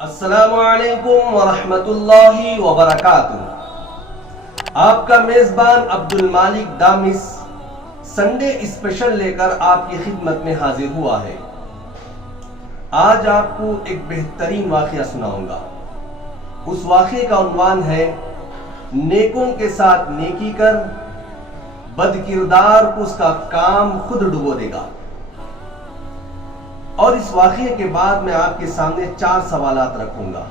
السلام علیکم ورحمۃ اللہ وبرکاتہ۔ آپ کا میزبان عبد المالک دامس سنڈے اسپیشل لے کر آپ کی خدمت میں حاضر ہوا ہے۔ آج آپ کو ایک بہترین واقعہ سناؤں گا۔ اس واقعے کا عنوان ہے نیکوں کے ساتھ نیکی کر، بد کردار کو اس کا کام خود ڈبو دے گا۔ اور اس واقعے کے بعد میں آپ کے سامنے 4 سوالات رکھوں گا،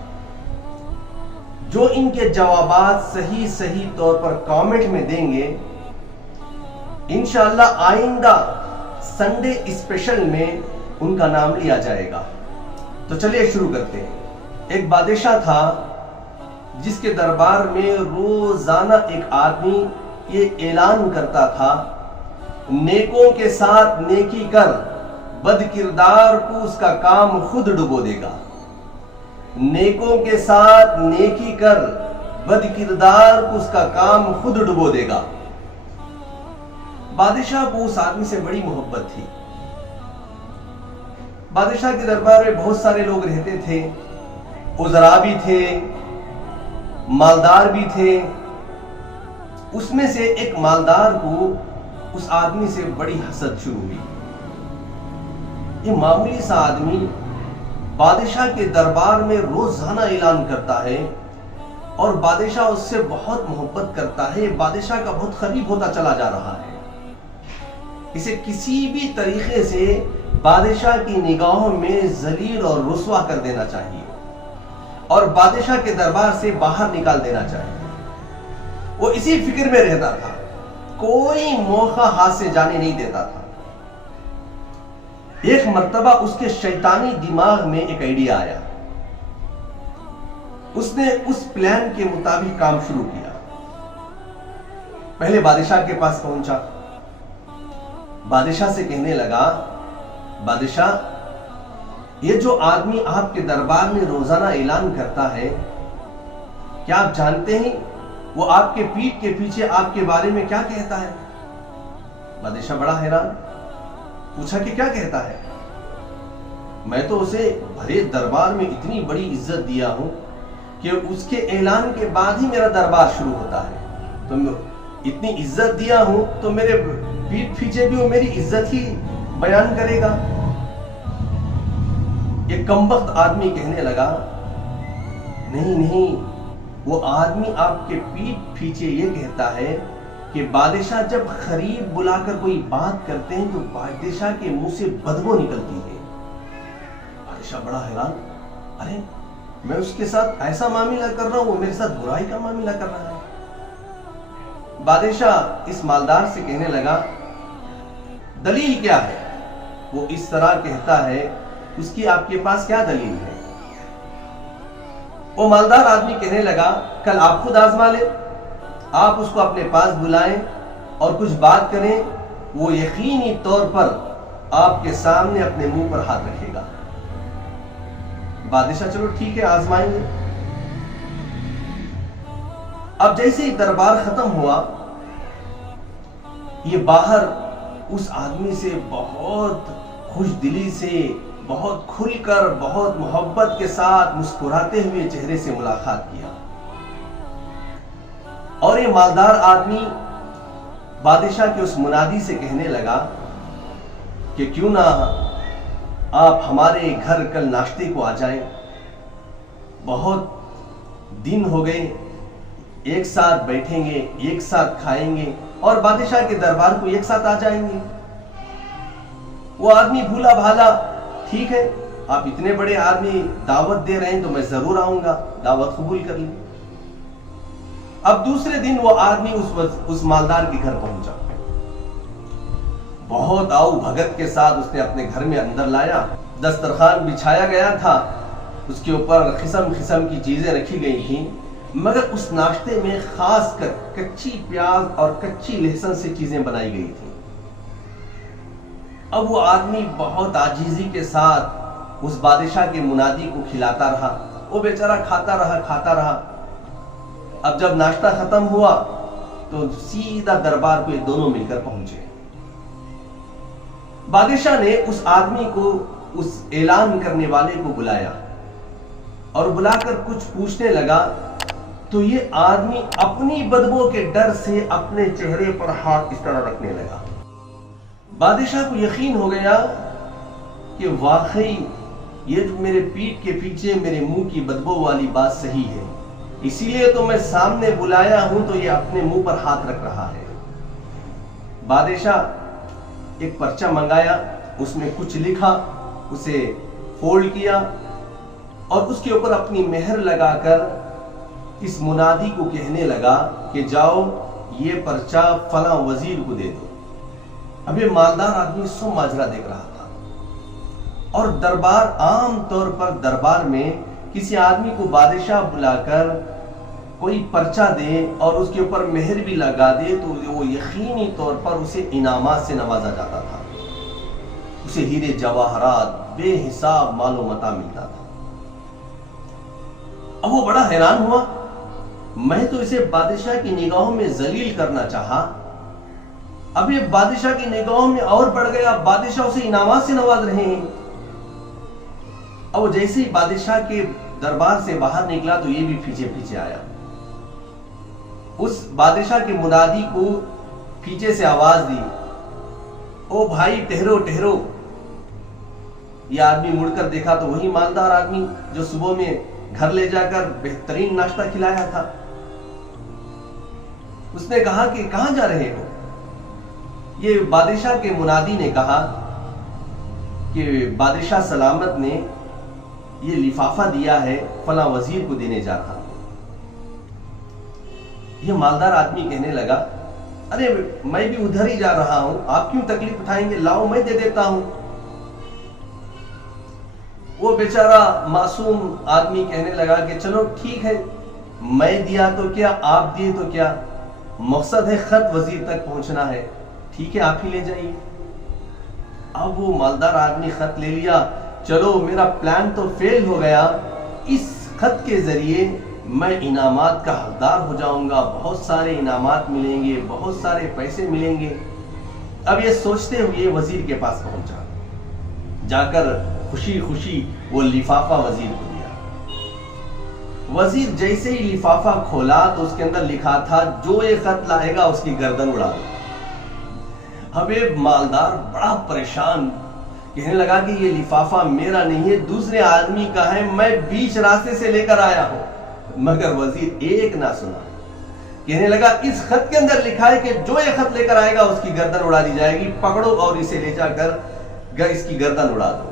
جو ان کے جوابات صحیح طور پر کامنٹ میں دیں گے، انشاءاللہ آئندہ سنڈے اسپیشل میں ان کا نام لیا جائے گا۔ تو چلیے شروع کرتے ہیں۔ ایک بادشاہ تھا جس کے دربار میں روزانہ ایک آدمی یہ اعلان کرتا تھا، نیکوں کے ساتھ نیکی کر، بد کردار کو اس کا کام خود ڈبو دے گا۔ نیکوں کے ساتھ نیکی کر، بد کردار کو اس کا کام خود ڈبو دے گا۔ بادشاہ کو اس آدمی سے بڑی محبت تھی۔ بادشاہ کے دربار میں بہت سارے لوگ رہتے تھے، وزراء بھی تھے، مالدار بھی تھے۔ اس میں سے ایک مالدار کو اس آدمی سے بڑی حسد شروع ہوئی۔ یہ معمولی سا آدمی بادشاہ کے دربار میں روزانہ اعلان کرتا ہے اور بادشاہ اس سے بہت محبت کرتا ہے، بادشاہ کا بہت قریب ہوتا چلا جا رہا ہے۔ اسے کسی بھی طریقے سے بادشاہ کی نگاہوں میں ذلیل اور رسوا کر دینا چاہیے اور بادشاہ کے دربار سے باہر نکال دینا چاہیے۔ وہ اسی فکر میں رہتا تھا، کوئی موقع ہاتھ سے جانے نہیں دیتا تھا۔ ایک مرتبہ اس کے شیطانی دماغ میں ایک آئیڈیا آیا۔ اس نے اس پلان کے مطابق کام شروع کیا۔ پہلے بادشاہ کے پاس پہنچا، بادشاہ سے کہنے لگا، بادشاہ، یہ جو آدمی آپ کے دربار میں روزانہ اعلان کرتا ہے، کیا آپ جانتے ہیں وہ آپ کے پیٹھ کے پیچھے آپ کے بارے میں کیا کہتا ہے؟ بادشاہ بڑا حیران، پوچھا کہ کیا کہتا ہے؟ میں تو اسے بھرے دربار میں اتنی بڑی عزت دیا ہوں کہ اس کے اعلان کے بعد ہی میرا دربار شروع ہوتا ہے، تو اتنی عزت دیا ہوں تو میرے پیٹھ پیچھے بھی وہ میری عزت ہی بیان کرے گا۔ یہ کمبخت آدمی کہنے لگا، نہیں، وہ آدمی آپ کے پیٹھ پیچھے یہ کہتا ہے کہ بادشاہ جب قریب بلا کر کوئی بات کرتے ہیں تو بادشاہ کے منہ سے بدبو نکلتی ہے۔ بادشاہ بڑا حیران، ارے میں اس کے ساتھ ایسا معاملہ کر رہا ہوں، وہ میرے ساتھ برائی کا معاملہ کر رہا ہے۔ بادشاہ اس مالدار سے کہنے لگا، دلیل کیا ہے؟ وہ اس طرح کہتا ہے، اس کی آپ کے پاس کیا دلیل ہے؟ وہ مالدار آدمی کہنے لگا، کل آپ خود آزما لیں، آپ اس کو اپنے پاس بلائیں اور کچھ بات کریں، وہ یقینی طور پر آپ کے سامنے اپنے منہ پر ہاتھ رکھے گا۔ بادشاہ چلو ٹھیک ہے، آزمائیں گے۔ اب جیسے ہی دربار ختم ہوا، یہ باہر اس آدمی سے بہت خوش دلی سے، بہت کھل کر، بہت محبت کے ساتھ مسکراتے ہوئے چہرے سے ملاقات کیا۔ اور یہ مالدار آدمی بادشاہ کے اس منادی سے کہنے لگا کہ کیوں نہ آپ ہمارے گھر کل ناشتے کو آ جائیں، بہت دن ہو گئے، ایک ساتھ بیٹھیں گے، ایک ساتھ کھائیں گے اور بادشاہ کے دربار کو ایک ساتھ آ جائیں گے۔ وہ آدمی بھولا بھالا، ٹھیک ہے، آپ اتنے بڑے آدمی دعوت دے رہے ہیں تو میں ضرور آؤں گا، دعوت قبول کر لیں۔ اب دوسرے دن وہ آدمی اس مالدار کے گھر پہنچا، بہت آؤ بھگت کے ساتھ اس نے اپنے گھر میں اندر لایا۔ دسترخوان بچھایا گیا تھا، اس کے اوپر قسم قسم کی چیزیں رکھی گئی تھیں، مگر اس ناشتے میں خاص کر کچی پیاز اور کچی لہسن سے چیزیں بنائی گئی تھیں۔ اب وہ آدمی بہت عاجزی کے ساتھ اس بادشاہ کے منادی کو کھلاتا رہا، وہ بیچارہ کھاتا رہا۔ اب جب ناشتہ ختم ہوا تو سیدھا دربار کو یہ دونوں مل کر پہنچے۔ بادشاہ نے اس آدمی کو، اس اعلان کرنے والے کو بلایا اور بلا کر کچھ پوچھنے لگا، تو یہ آدمی اپنی بدبو کے ڈر سے اپنے چہرے پر ہاتھ اس طرح رکھنے لگا۔ بادشاہ کو یقین ہو گیا کہ واقعی یہ جو میرے پیٹھ کے پیچھے میرے منہ کی بدبو والی بات صحیح ہے، اسی لیے تو میں سامنے بلایا ہوں تو یہ اپنے منہ پر ہاتھ رکھ رہا ہے۔ بادشاہ ایک پرچہ منگایا، اس میں کچھ لکھا، اسے فولڈ کیا اور اس کے اوپر اپنی مہر لگا کر اس منادی کو کہنے لگا کہ جاؤ یہ پرچہ فلاں وزیر کو دے دو۔ اب یہ مالدار آدمی سو ماجرا دیکھ رہا تھا، اور دربار، عام طور پر دربار میں کسی آدمی کو بادشاہ بلا کر کوئی پرچہ دے اور اس کے اوپر مہر بھی لگا دے تو وہ یقینی طور پر اسے انعامات سے نوازا جاتا تھا، اسے ہیرے جواہرات بے حساب مال و متاع ملتا تھا۔ اب وہ بڑا حیران ہوا، میں تو اسے بادشاہ کی نگاہوں میں ذلیل کرنا چاہا، اب یہ بادشاہ کی نگاہوں میں اور بڑھ گیا، بادشاہ اسے انعامات سے نواز رہے ہیں۔ اب وہ جیسے ہی بادشاہ کے دربار سے باہر نکلا تو یہ بھی پیچھے پیچھے آیا۔ اس بادشاہ کے منادی کو پیچھے سے آواز دی، او بھائی ٹھہرو ٹھہرو۔ یہ آدمی مڑ کر دیکھا تو وہی مالدار آدمی جو صبح میں گھر لے جا کر بہترین ناشتہ کھلایا تھا۔ اس نے کہا کہ کہاں جا رہے ہو؟ یہ بادشاہ کے منادی نے کہا کہ بادشاہ سلامت نے یہ لفافہ دیا ہے، فلاں وزیر کو دینے جا رہا ہوں۔ یہ مالدار آدمی کہنے لگا، ارے میں بھی ادھر ہی جا رہا ہوں، آپ کیوں تکلیف اٹھائیں گے، لاؤ میں دے دیتا ہوں۔ وہ بیچارہ معصوم آدمی کہنے لگا کہ چلو ٹھیک ہے، میں دیا تو کیا، آپ دیے تو کیا، مقصد ہے خط وزیر تک پہنچنا ہے، ٹھیک ہے آپ ہی لے جائیے۔ اب وہ مالدار آدمی خط لے لیا، چلو میرا پلان تو فیل ہو گیا، اس خط کے ذریعے میں انعامات کا حقدار ہو جاؤں گا، بہت سارے انعامات ملیں گے، بہت سارے پیسے ملیں گے۔ اب یہ سوچتے ہوئے وزیر کے پاس پہنچا، جا کر خوشی خوشی وہ لفافہ وزیر کو دیا۔ وزیر جیسے ہی لفافہ کھولا تو اس کے اندر لکھا تھا، جو یہ خط لائے گا اس کی گردن اڑا دو۔ اب یہ مالدار بڑا پریشان، کہنے لگا کہ یہ لفافہ میرا نہیں ہے، دوسرے آدمی کا ہے، میں بیچ راستے سے لے کر آیا ہوں۔ مگر وزیر ایک نہ سنا، کہنے لگا اس خط کے اندر لکھا ہے کہ جو یہ خط لے کر آئے گا اس کی گردن اڑا دی جائے گی، پکڑو اور اسے لے جا کر اس کی گردن اڑا دو۔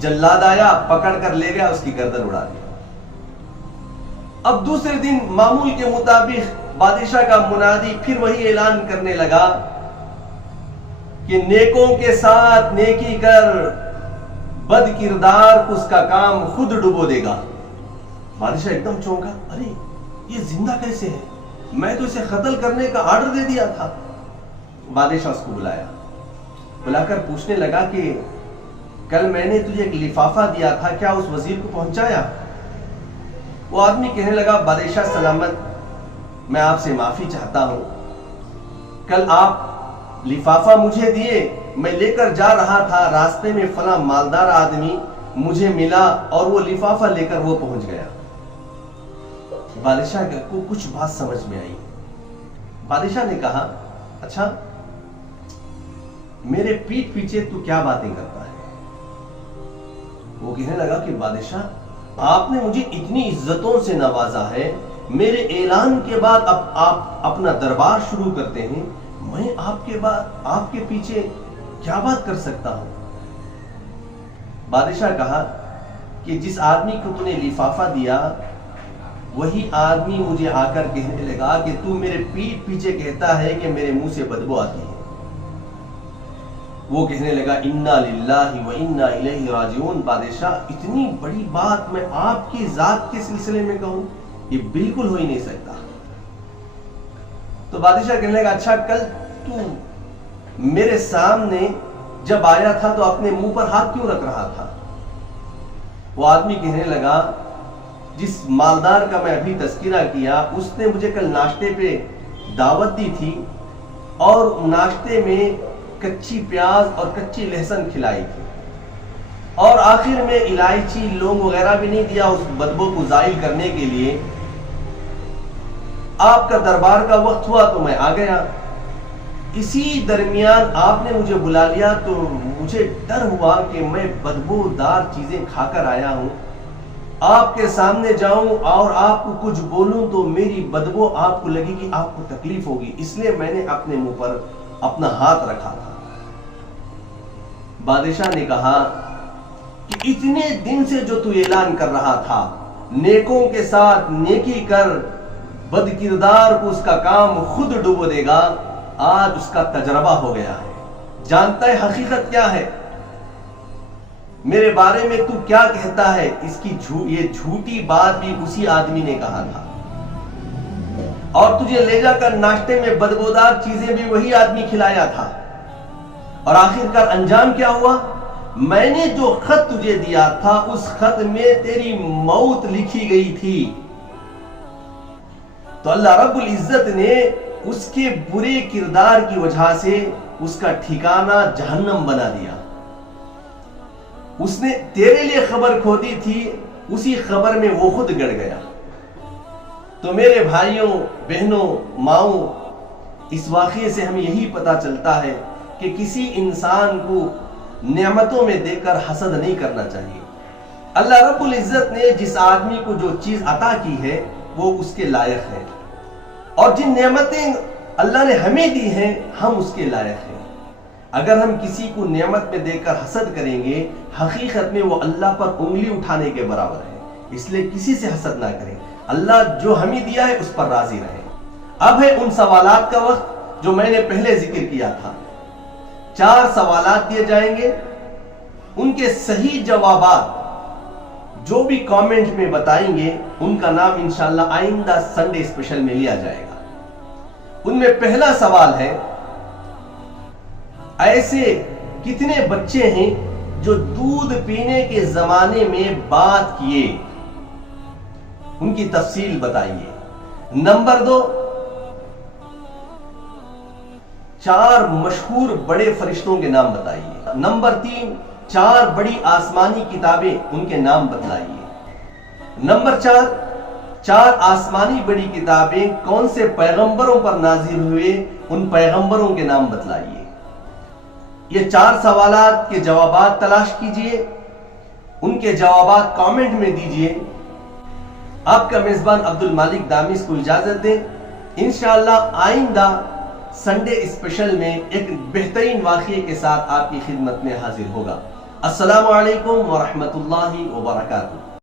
جلاد آیا، پکڑ کر لے گیا، اس کی گردن اڑا دی۔ اب دوسرے دن معمول کے مطابق بادشاہ کا منادی پھر وہی اعلان کرنے لگا کہ نیکوں کے ساتھ نیکی کر، بد کردار اس کا کام خود ڈبو دے گا۔ بادشاہ ایک دم چونکا، ارے یہ زندہ کیسے ہے، میں تو اسے قتل کرنے کا آرڈر دے دیا تھا۔ بادشاہ اس کو بلایا، بلا کر پوچھنے لگا کہ کل میں نے تجھے ایک لفافہ دیا تھا، کیا اس وزیر کو پہنچایا؟ وہ آدمی کہنے لگا، بادشاہ سلامت میں آپ سے معافی چاہتا ہوں، کل آپ لفافہ مجھے دیے، میں لے کر جا رہا تھا، راستے میں فلاں مالدار آدمی مجھے ملا اور وہ لفافہ لے کر وہ پہنچ گیا۔ بادشاہ کو کچھ بات سمجھ میں آئی۔ بادشاہ نے کہا، اچھا میرے پیٹھ پیچھے تو کیا باتیں کرتا ہے؟ وہ کہنے لگا کہ بادشاہ آپ نے مجھے اتنی عزتوں سے نوازا ہے، میرے اعلان کے بعد اب آپ اپنا دربار شروع کرتے ہیں، میں آپ کے پیچھے کیا بات کر سکتا ہوں؟ بادشاہ کہا کہ جس آدمی کو تو نے لفافہ دیا وہی آدمی مجھے آ کر کہنے لگا کہ تو میرے پیٹھ پیچھے کہتا ہے کہ میرے منہ سے بدبو آتی ہے۔ وہ کہنے لگا، انا للہ و انا الیہ راجعون، بادشاہ اتنی بڑی بات میں آپ کی ذات کے سلسلے میں کہوں، یہ بالکل ہو ہی نہیں سکتا۔ تو بادشاہ کہنے لگا، اچھا کل تو میرے سامنے جب آیا تھا تو اپنے منہ پر ہاتھ کیوں رکھ رہا تھا؟ وہ آدمی کہنے لگا، جس مالدار کا میں ابھی تذکرہ کیا، اس نے مجھے کل ناشتے پہ دعوت دی تھی اور ناشتے میں کچی پیاز اور کچی لہسن کھلائی تھی، اور آخر میں الائچی لونگ وغیرہ بھی نہیں دیا اس بدبو کو زائل کرنے کے لیے۔ آپ کا دربار کا وقت ہوا تو میں آ گیا، اسی درمیان آپ نے مجھے بلا لیا تو مجھے ڈر ہوا کہ میں بدبو دار چیزیں کھا کر آیا ہوں، آپ کے سامنے جاؤں اور آپ کو کچھ بولوں تو میری بدبو آپ کو لگے گی، آپ کو تکلیف ہوگی، اس لیے میں نے اپنے منہ پر اپنا ہاتھ رکھا تھا۔ بادشاہ نے کہا کہ اتنے دن سے جو تو اعلان کر رہا تھا نیکوں کے ساتھ نیکی کر، بد کردار کو اس کا کام خود ڈوبو دے گا، آج اس کا تجربہ ہو گیا ہے، جانتا ہے حقیقت کیا ہے، میرے بارے میں تو کیا کہتا ہے۔ یہ جھوٹی بات بھی اسی آدمی نے کہا تھا، اور تجھے لے جا کر ناشتے میں بدبودار چیزیں بھی وہی آدمی کھلایا تھا، اور آخرکار انجام کیا ہوا؟ میں نے جو خط تجھے دیا تھا اس خط میں تیری موت لکھی گئی تھی، تو اللہ رب العزت نے اس کے برے کردار کی وجہ سے اس کا ٹھکانہ جہنم بنا دیا۔ اس نے تیرے لیے خبر کھودی تھی، اسی خبر میں وہ خود گڑ گیا۔ تو میرے بھائیوں بہنوں ماؤں، اس واقعے سے ہمیں یہی پتہ چلتا ہے کہ کسی انسان کو نعمتوں میں دے کر حسد نہیں کرنا چاہیے۔ اللہ رب العزت نے جس آدمی کو جو چیز عطا کی ہے وہ اس کے لائق ہے، اور جن نعمتیں اللہ نے ہمیں دی ہیں ہم اس کے لائق ہیں۔ اگر ہم کسی کو نعمت میں دے کر حسد کریں گے، حقیقت میں وہ اللہ پر انگلی اٹھانے کے برابر ہے، اس لیے کسی سے حسد نہ کریں، اللہ جو ہمیں دیا ہے اس پر راضی رہیں۔ اب ہے ان سوالات کا وقت جو میں نے پہلے ذکر کیا تھا۔ 4 سوالات دیے جائیں گے، ان کے صحیح جوابات جو بھی کامنٹ میں بتائیں گے ان کا نام انشاءاللہ آئندہ سنڈے اسپیشل میں لیا جائے گا۔ ان میں پہلا سوال ہے، ایسے کتنے بچے ہیں جو دودھ پینے کے زمانے میں بات کیے؟ ان کی تفصیل بتائیے۔ نمبر 2، 4 مشہور بڑے فرشتوں کے نام بتائیے۔ نمبر 3، 4 بڑی آسمانی کتابیں ان کے نام بتلائیے۔ نمبر 4 آسمانی بڑی کتابیں کون سے پیغمبروں پر نازل ہوئے، ان پیغمبروں کے نام بتلائیے۔ یہ 4 سوالات کے جوابات تلاش کیجئے، ان کے جوابات کامنٹ میں دیجئے۔ آپ کا میزبان عبد المالک دامس کو اجازت دیں، انشاءاللہ آئندہ سنڈے اسپیشل میں ایک بہترین واقعے کے ساتھ آپ کی خدمت میں حاضر ہوگا۔ السلام علیکم ورحمۃ اللہ وبرکاتہ۔